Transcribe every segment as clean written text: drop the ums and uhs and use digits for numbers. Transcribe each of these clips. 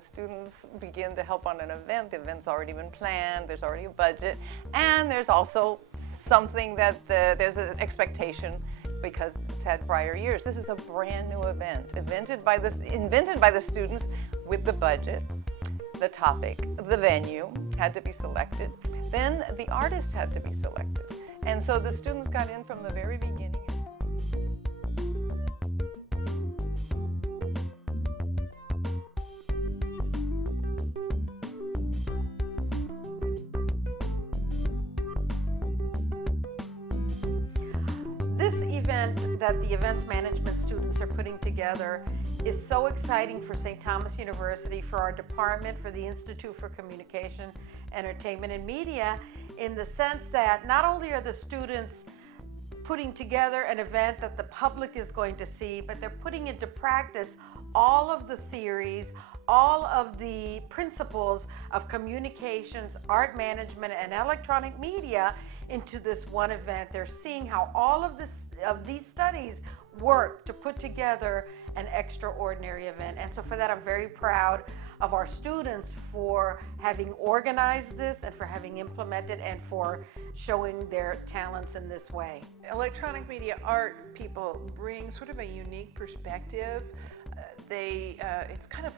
Students begin to help on an event. The event's already been planned, there's already a budget, and there's also something that there's an expectation because it's had prior years. This is a brand new event, invented by the students with the budget, the topic, the venue had to be selected, then the artist had to be selected. And so the students got in from the very beginning. This event that the events management students are putting together is so exciting for St. Thomas University, for our department, for the Institute for Communication, Entertainment, and Media, in the sense that not only are the students putting together an event that the public is going to see, but they're putting into practice all of the theories, all of the principles of communications, art management, and electronic media into this one event. They're seeing how all of these studies work to put together an extraordinary event. And so for that, I'm very proud of our students for having organized this and for having implemented and for showing their talents in this way. Electronic media art people bring sort of a unique perspective. It's kind of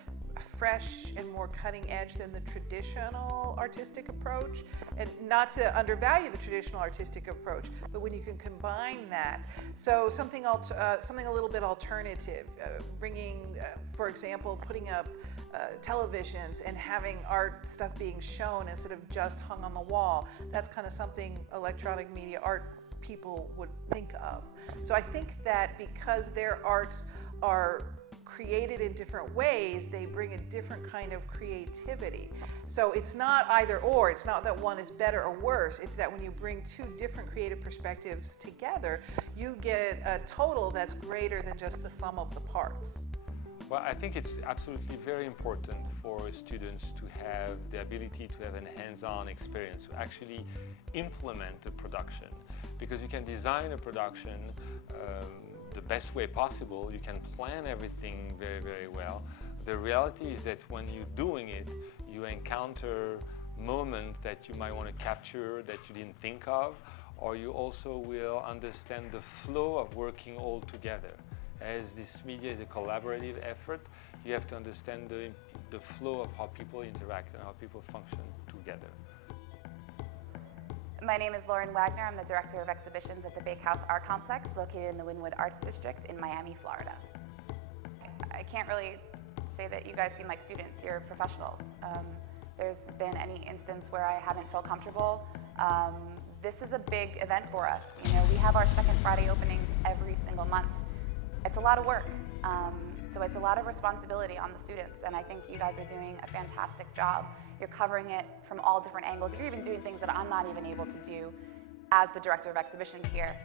fresh and more cutting edge than the traditional artistic approach, and not to undervalue the traditional artistic approach, but when you can combine that, so something a little bit alternative, bringing, for example, putting up televisions and having art stuff being shown instead of just hung on the wall. That's kind of something electronic media art people would think of. So I think that because their arts are created in different ways, they bring a different kind of creativity. So it's not either or, it's not that one is better or worse, it's that when you bring two different creative perspectives together, you get a total that's greater than just the sum of the parts. Well, I think it's absolutely very important for students to have the ability to have a hands-on experience, to actually implement a production. Because you can design a production the best way possible, you can plan everything very, very well. The reality is that when you're doing it, you encounter moments that you might want to capture that you didn't think of, or you also will understand the flow of working all together. As this media is a collaborative effort, you have to understand the flow of how people interact and how people function together. My name is Lauren Wagner. I'm the Director of Exhibitions at the Bakehouse Art Complex, located in the Wynwood Arts District in Miami, Florida. I can't really say that you guys seem like students. You're professionals. There's been any instance where I haven't felt comfortable. This is a big event for us. You know, we have our second Friday openings every single month. It's a lot of work, so it's a lot of responsibility on the students, and I think you guys are doing a fantastic job. You're covering it from all different angles. You're even doing things that I'm not even able to do as the Director of Exhibitions here,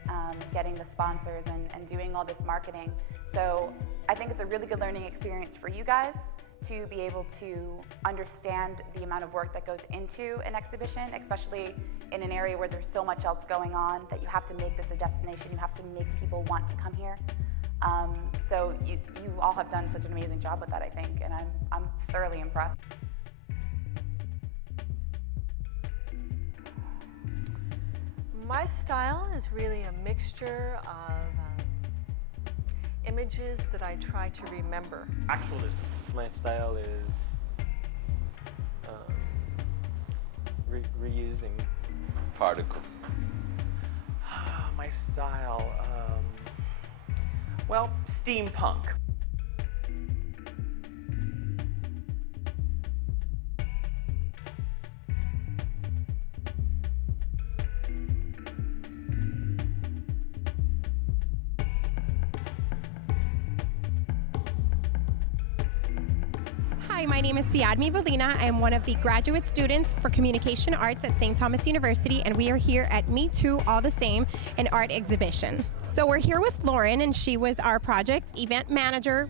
getting the sponsors and doing all this marketing. So I think it's a really good learning experience for you guys to be able to understand the amount of work that goes into an exhibition, especially in an area where there's so much else going on that you have to make this a destination, you have to make people want to come here. So you all have done such an amazing job with that, I think, and I'm thoroughly impressed. My style is really a mixture of images that I try to remember. Actualism. My style is reusing particles. My style, well, steampunk. Hi, my name is Siadmi Valina. I am one of the graduate students for Communication Arts at St. Thomas University, and we are here at Me Too, All the Same, an art exhibition. So we're here with Lauren, and she was our project event manager,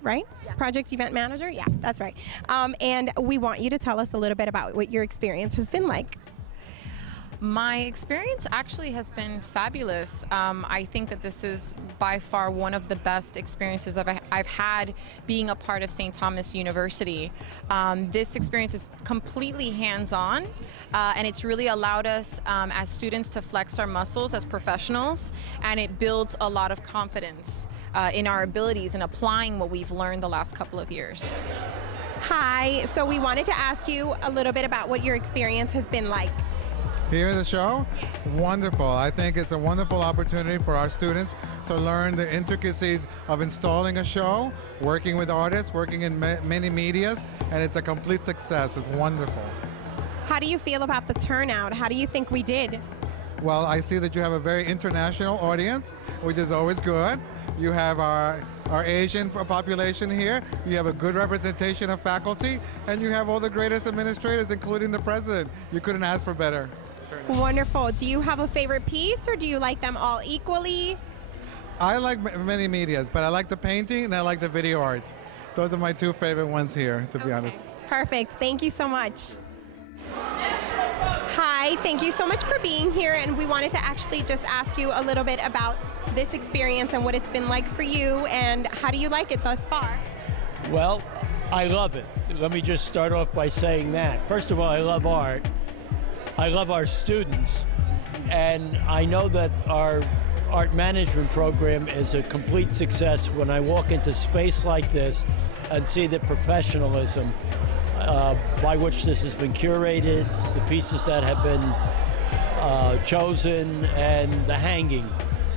right? Yeah. Project event manager? Yeah, that's right. And we want you to tell us a little bit about what your experience has been like. My experience actually has been fabulous. I think that this is by far one of the best experiences I've had being a part of St. Thomas University. This experience is completely hands-on, and it's really allowed us as students to flex our muscles as professionals, and it builds a lot of confidence in our abilities and applying what we've learned the last couple of years. Hi, so we wanted to ask you a little bit about what your experience has been like. Here at the show? Wonderful. I think it's a wonderful opportunity for our students to learn the intricacies of installing a show, working with artists, working in many medias, and it's a complete success. It's wonderful. How do you feel about the turnout? How do you think we did? Well, I see that you have a very international audience, which is always good. You have our Asian population here. You have a good representation of faculty, and you have all the greatest administrators, including the president. You couldn't ask for better. Wonderful. Do you have a favorite piece, or do you like them all equally? I like many medias, but I like the painting and I like the video art. Those are my two favorite ones here, to be honest. Perfect. Thank you so much. Hi, thank you so much for being here, and we wanted to actually just ask you a little bit about this experience and what it's been like for you, and how do you like it thus far? Well, I love it. Let me just start off by saying that. First of all, I love art. I love our students, and I know that our art management program is a complete success when I walk into space like this and see the professionalism by which this has been curated, the pieces that have been chosen, and the hanging,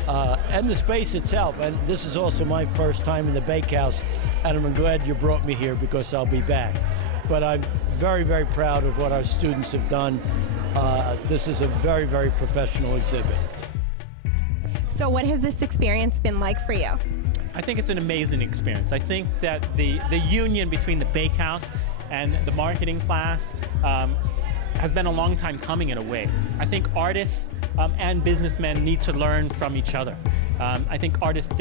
and the space itself. And this is also my first time in the Bakehouse, and I'm glad you brought me here because I'll be back. But I'm very, very proud of what our students have done. This is a very, very professional exhibit. So what has this experience been like for you? I think it's an amazing experience. I think that the union between the Bakehouse and the marketing class has been a long time coming in a way. I think artists and businessmen need to learn from each other. I think artists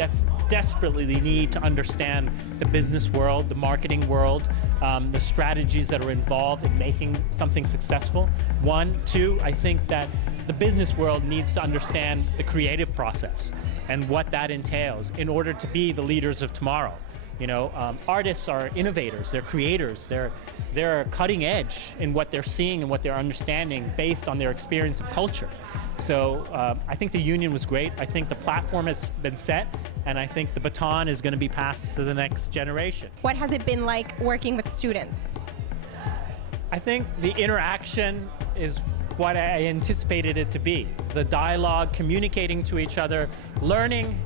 desperately need to understand the business world, the marketing world, the strategies that are involved in making something successful. One, two, I think that the business world needs to understand the creative process and what that entails in order to be the leaders of tomorrow. You know, artists are innovators, they're creators, they're cutting edge in what they're seeing and what they're understanding based on their experience of culture. So I think the union was great. I think the platform has been set, and I think the baton is going to be passed to the next generation. What has it been like working with students? I think the interaction is what I anticipated it to be. The dialogue, communicating to each other, learning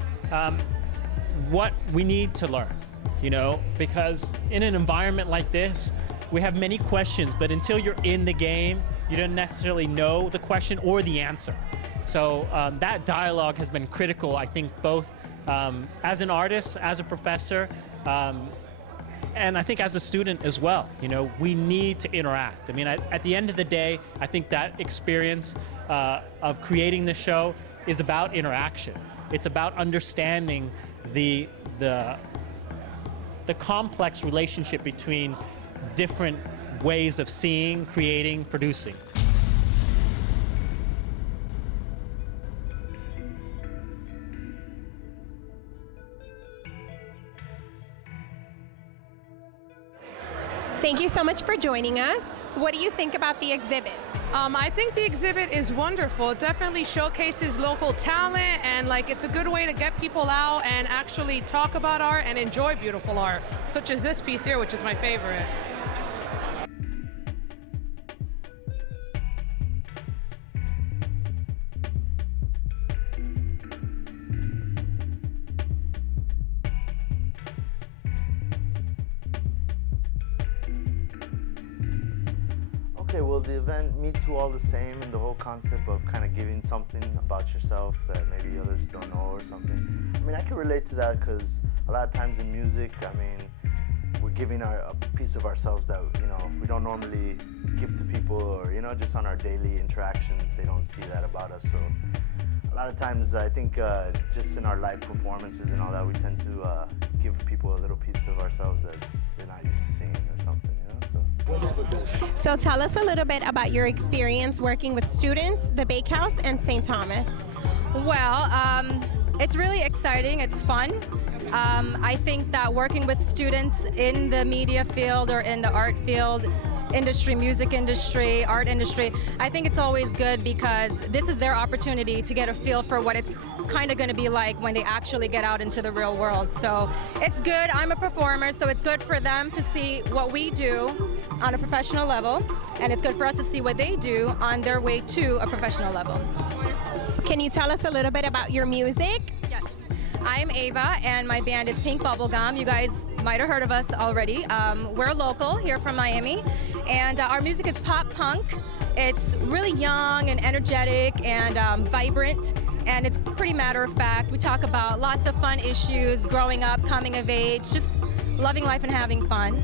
what we need to learn. You know, because in an environment like this, we have many questions, but until you're in the game, you don't necessarily know the question or the answer. So that dialogue has been critical, I think, both as an artist, as a professor, and I think as a student as well. You know, we need to interact. I mean, at the end of the day, I think that experience of creating the show is about interaction. It's about understanding the complex relationship between different ways of seeing, creating, producing. Thank you so much for joining us. What do you think about the exhibit? I think the exhibit is wonderful. It definitely showcases local talent, and it's a good way to get people out and actually talk about art and enjoy beautiful art, such as this piece here, which is my favorite. Okay, well, the event Me Too All the Same, and the whole concept of kind of giving something about yourself that maybe others don't know or something. I mean, I can relate to that because a lot of times in music, I mean, we're giving a piece of ourselves that, we don't normally give to people, or, just on our daily interactions, they don't see that about us. So a lot of times, I think just in our live performances and all that, we tend to give people a little piece of ourselves that they're not used to seeing or something, So So tell us a little bit about your experience working with students, the Bakehouse, and St. Thomas. Well, it's really exciting. It's fun. I think that working with students in the media field or in the art field, industry, music industry, art industry, I think it's always good because this is their opportunity to get a feel for what it's kind of going to be like when they actually get out into the real world. So it's good. I'm a performer, so it's good for them to see what we do on a professional level, and it's good for us to see what they do on their way to a professional level. Can you tell us a little bit about your music? Yes. I'm Ava, and my band is Pink Bubblegum. You guys might have heard of us already. We're local here from Miami, and our music is pop punk. It's really young and energetic and vibrant, and it's pretty matter of fact. We talk about lots of fun issues, growing up, coming of age, just loving life and having fun.